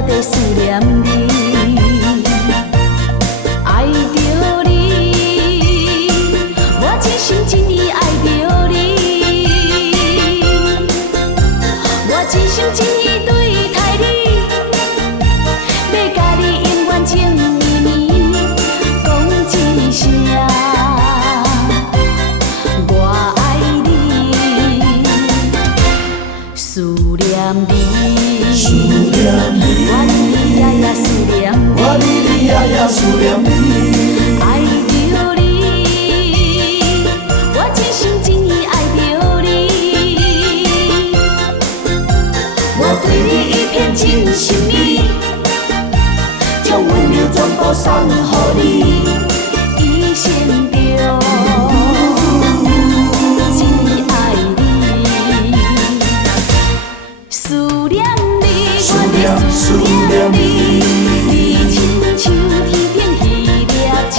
我在思念你，爱着你，我一心一意爱着你，我一心一意对待你，要甲你永远情绵绵，讲一声我爱你，思念你，思念你，我日日夜夜思念你，我日日夜夜思念你，爱着你，我一心一意爱着你，我对你一片真心意，将温柔全部送予你，一生中只爱你，思念你，思念思念你，你亲像天顶迄粒星，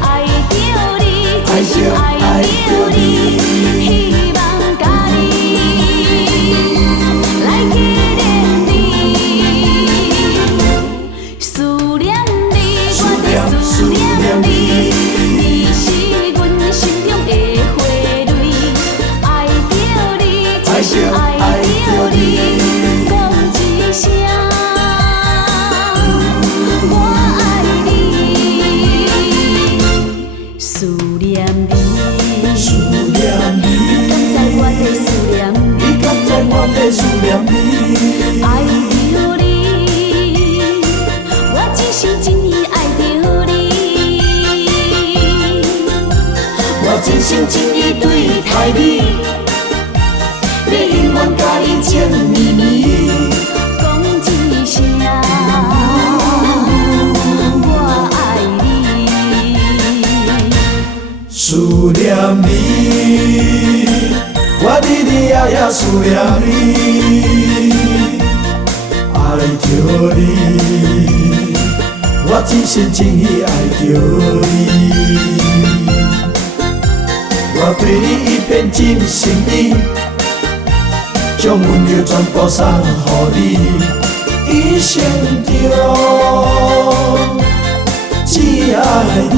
爱着你，真心爱着你，希望甲你来纪念你，思念你，我在思念你，你是阮心中的花蕊，爱着你，真心爱着你，讲一声我爱你，思念你，思念你，敢知我在思念你，你敢知我在思念你？爱着你，我一心一意爱着你，我真心真意对待你，要永远甲你情绵绵，讲一声我爱你，思念你，我日日夜夜思念你，爱着你，我真心真意爱着你，我对你一片真心意，将温柔全部送予你，一生中只爱你。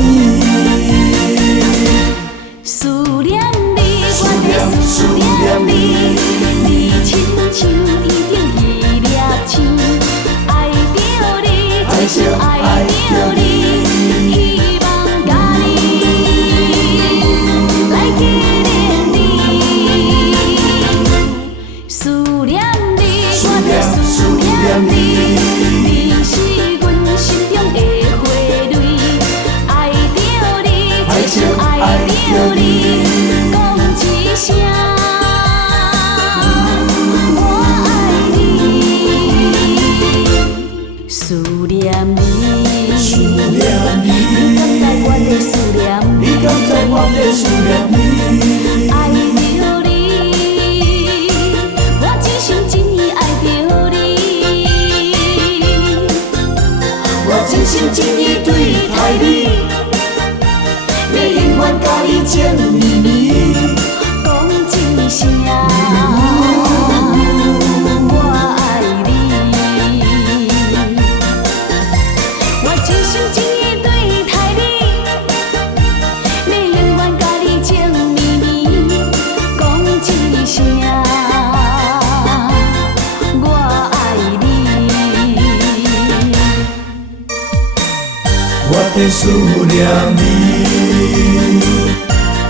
思念你，我在思念你，你亲像天顶迄粒星，爱着你，真心爱着你，希望甲你来纪念你，思念你，我在思念你，你是阮心中的花蕊，爱着你，真心爱着你，讲一声我爱你，思念你，思念你，你敢知我在思念你，你敢知我在思念你？爱着你，我一心一意爱着你，我真心真意对待你，要永远甲你情绵绵，讲一声我爱你，我一心一意对待你，要永远甲你情绵绵，讲一声我爱你，我在思念你，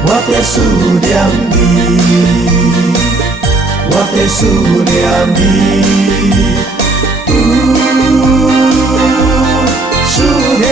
我在思念你，我在思念你，思念